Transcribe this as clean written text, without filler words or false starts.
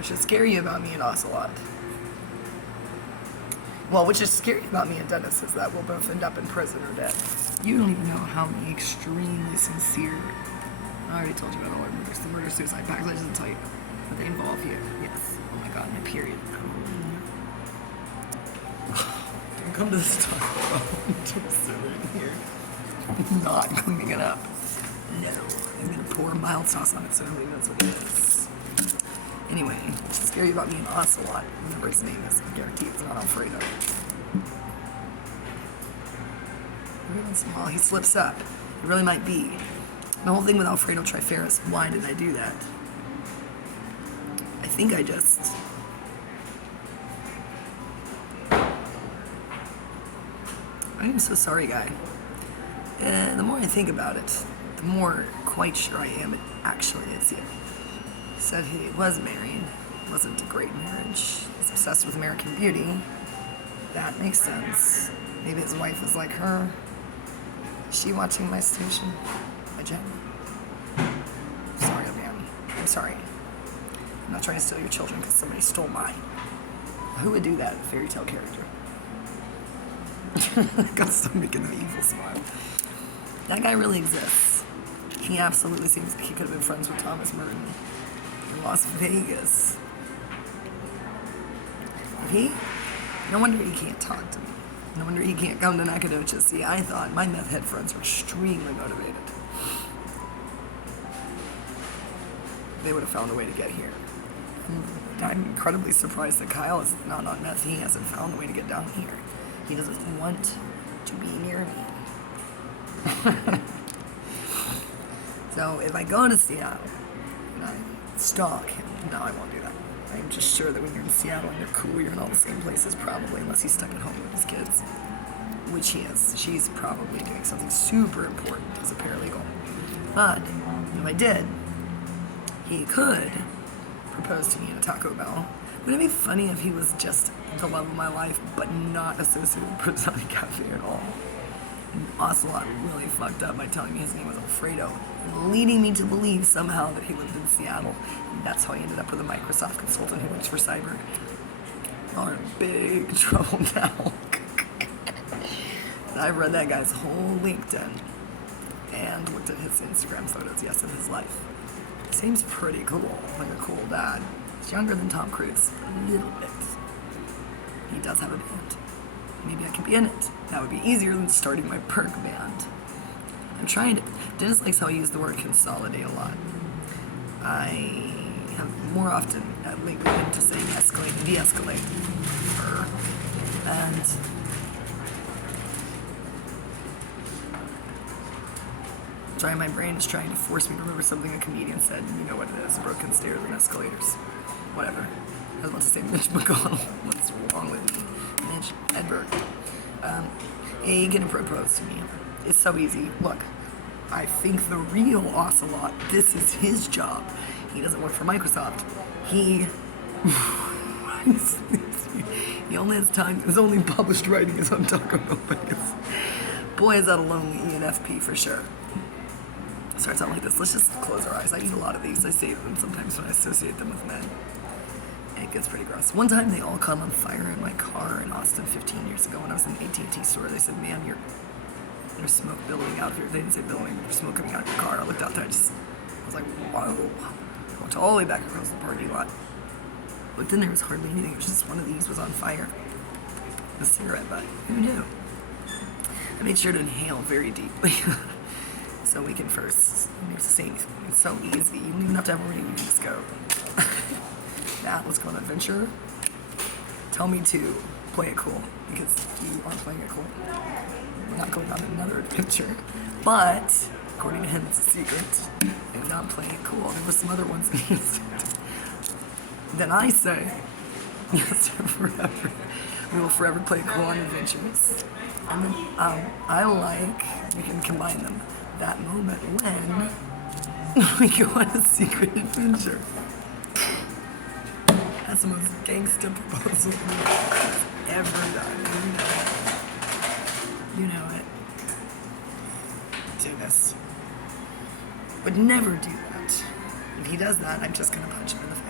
which is scary about me and Ocelot. Well, which is scary about me and Dennis is that we'll both end up in prison or dead. You don't even know how many extremely sincere. I already told you about all our murders. The murder-suicide pact isn't tight, but they involve you. Yes. Oh my God, my period. Don't come to this time. I'm just sitting here, not cleaning it up. No, I'm gonna pour mild sauce on it so nobody knows what it is. Anyway, what's scary about me and Ocelot, remember his name is, I guarantee it's not Alfredo. Every once in a while he slips up. It really might be. The whole thing with Alfredo Triferis, why did I do that? I think I just... I am so sorry, guy. The more I think about it, the more quite sure I am it actually is you. He said he was married. It wasn't a great marriage. He's obsessed with American Beauty. That makes sense. Maybe his wife is like her. Is she watching my station? My Jen? Sorry, man. I'm sorry. I'm not trying to steal your children because somebody stole mine. Who would do that? Fairy tale character. Gotta stop making the evil smile. That guy really exists. He absolutely seems like he could have been friends with Thomas Merton in Las Vegas. No wonder he can't talk to me. No wonder he can't come to Nacogdoches. See, I thought my meth head friends were extremely motivated. They would have found a way to get here. I'm incredibly surprised that Kyle is not on meth. He hasn't found a way to get down here. He doesn't want to be near me. So if I go to Seattle and I stalk him, no, I won't do that. I'm just sure that when you're in Seattle and you're cool, you're in all the same places probably, unless he's stuck at home with his kids, which he is. She's probably doing something super important as a paralegal. But if I did, he could propose to me at a Taco Bell. Wouldn't it be funny if he was just the love of my life, but not associated with Prisani Cafe at all? And Ocelot really fucked up by telling me his name was Alfredo, and leading me to believe somehow that he lived in Seattle. And that's how I ended up with a Microsoft consultant who works for Cyber. We're in big trouble now. I've read that guy's whole LinkedIn and looked at his Instagram photos, yes, of his life. Seems pretty cool, like a cool dad. He's younger than Tom Cruise, a little bit. He does have a band. Maybe I could be in it. That would be easier than starting my perk band. I'm trying to... Dennis likes how I use the word consolidate a lot. I have more often linked him to saying escalate and de-escalate. And... Sorry, my brain is trying to force me to remember something a comedian said. You know what it is, broken stairs and escalators. Whatever. I was about to say Mitch McConnell. What's wrong with me? Mitch Hedberg. He can propose to me. It's so easy. Look, I think the real Ocelot, this is his job. He doesn't work for Microsoft. He only has time. His only published writing is on Taco Bell Vegas. Boy, is that a lonely ENFP for sure. Starts out like this. Let's just close our eyes. I eat a lot of these. I save them sometimes when I associate them with men. It gets pretty gross. One time they all caught on fire in my car in Austin 15 years ago when I was in the AT&T store. They said, "Man, there's smoke billowing out of your..." They didn't say billowing, but there's smoke coming out of your car. I looked out there. I was like, whoa. I went all the way back across the parking lot. Looked in there, was hardly anything. It was just one of these was on fire. A cigarette butt. Who knew? I made sure to inhale very deeply. So we can first use the same. It's so easy. You don't even have to have a reading. You can just go. Now, let's go on an adventure. Tell me to play it cool, because you aren't playing it cool. We're not going on another adventure. But, according to him, it's a secret. And not playing it cool. There were some other ones that he said. Then I say, yes, forever. We will forever play cool on adventures. And then we can combine them. That moment when we go on a secret adventure. That's the most gangsta proposal ever done. You know it. Do this. Would never do that. If he does that, I'm just gonna punch him in the face.